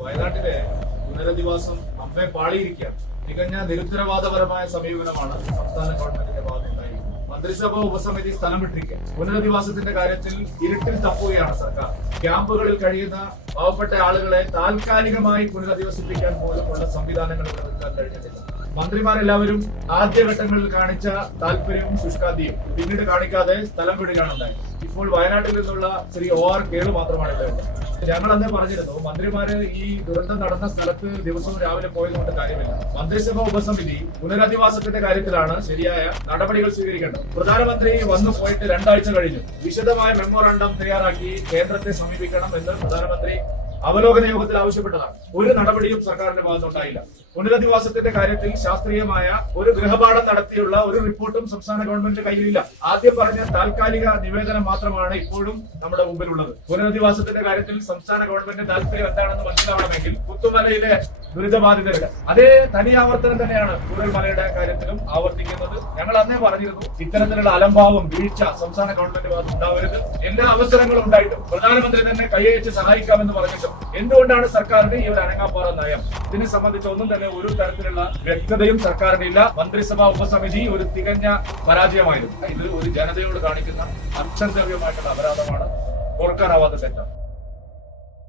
വയനാട്ടിലെ പുനരധിവാസം നമ്മെ പാളിയിരിക്കുകയാണ് തികഞ്ഞ നിരുത്തരവാദപരമായ സമീപനമാണ് സംസ്ഥാന ഗവൺമെന്റിന്റെ ഭാഗത്തുണ്ടായിരിക്കുന്നത്. മന്ത്രിസഭ ഉപസമിതി സ്ഥലം വിട്ടിരിക്കുക. പുനരധിവാസത്തിന്റെ കാര്യത്തിൽ ഇരുട്ടിൽ തപ്പുകയാണ് സർക്കാർ. ക്യാമ്പുകളിൽ കഴിയുന്ന പാവപ്പെട്ട ആളുകളെ താൽക്കാലികമായി പുനരധിവസിപ്പിക്കാൻ പോലുമുള്ള സംവിധാനങ്ങൾ നിലനിൽക്കാൻ നിൽക്കാൻ കഴിഞ്ഞിട്ടില്ല. മന്ത്രിമാരെല്ലാവരും ആദ്യഘട്ടങ്ങളിൽ കാണിച്ച താല്പര്യവും ശുഷ്കാന്തിയും പിന്നീട് കാണിക്കാതെ സ്ഥലം വിടുകയാണ് ഇപ്പോൾ വയനാട്ടിൽ നിന്നുള്ള ശ്രീ ഒ ആർ കേളു മാത്രമാണ് ഇവിടെ ഞങ്ങൾ അന്നേ പറഞ്ഞിരുന്നു മന്ത്രിമാര് ഈ ദുരന്തം നടന്ന സ്ഥലത്ത് ദിവസവും രാവിലെ പോയതുകൊണ്ട് കാര്യമില്ല. മന്ത്രിസഭ ഉപസമിതി പുനരധിവാസത്തിന്റെ കാര്യത്തിലാണ് ശരിയായ നടപടികൾ സ്വീകരിക്കേണ്ടത്. പ്രധാനമന്ത്രി വന്നു പോയിട്ട് രണ്ടാഴ്ച കഴിഞ്ഞു. വിശദമായ മെമ്മോറാണ്ടം തയ്യാറാക്കി കേന്ദ്രത്തെ സമീപിക്കണം എന്ന് പ്രധാനമന്ത്രി അവലോകന യോഗത്തിൽ ആവശ്യപ്പെട്ടതാണ്. ഒരു നടപടിയും സർക്കാരിന്റെ ഭാഗത്തുണ്ടായില്ല പുനരധിവാസത്തിന്റെ കാര്യത്തിൽ ശാസ്ത്രീയമായ ഒരു ഗൃഹപാഠം നടത്തിയുള്ള ഒരു റിപ്പോർട്ടും സംസ്ഥാന ഗവൺമെന്റിന്റെ കയ്യിലില്ല. ആദ്യം പറഞ്ഞ താൽക്കാലിക നിവേദനം മാത്രമാണ് ഇപ്പോഴും നമ്മുടെ മുമ്പിലുള്ളത്. പുനരധിവാസത്തിന്റെ കാര്യത്തിൽ സംസ്ഥാന ഗവൺമെന്റിന്റെ താല്പര്യം എന്താണെന്ന് മനസ്സിലാവണമെങ്കിൽ പുത്തുമലയിലെ ദുരിതബാധിതരുടെ അതേ തനിയാവർത്തനം തന്നെയാണ് പുനർമലയുടെ കാര്യത്തിലും ആവർത്തിക്കുന്നത്. ഞങ്ങൾ അന്നേ പറഞ്ഞിരുന്നു ഇത്തരത്തിലുള്ള അലംഭാവം വീഴ്ച സംസ്ഥാന ഗവൺമെന്റ് ഭാഗത്ത് ഉണ്ടാവരുത്. എല്ലാ അവസരങ്ങളും ഉണ്ടായിട്ടും പ്രധാനമന്ത്രി തന്നെ കൈയച്ച് സഹായിക്കാമെന്ന് പറഞ്ഞിട്ടും എന്തുകൊണ്ടാണ് സർക്കാരിന്റെ ഈ ഒരു അനങ്ങാപ്പാറ നയം? ഇതിനെ സംബന്ധിച്ച് ഒന്നും തന്നെ ഒരു തരത്തിലുള്ള വ്യക്തതയും സർക്കാരിനില്ല. മന്ത്രിസഭാ ഉപസമിതി ഒരു തികഞ്ഞ പരാജയമായിരുന്നു. ഇത് ഒരു ജനതയോട് കാണിക്കുന്ന അക്ഷന്തവ്യമായിട്ടുള്ള അപരാധമാണ്. ഓർക്കാനാവാത്ത തെറ്റാണ്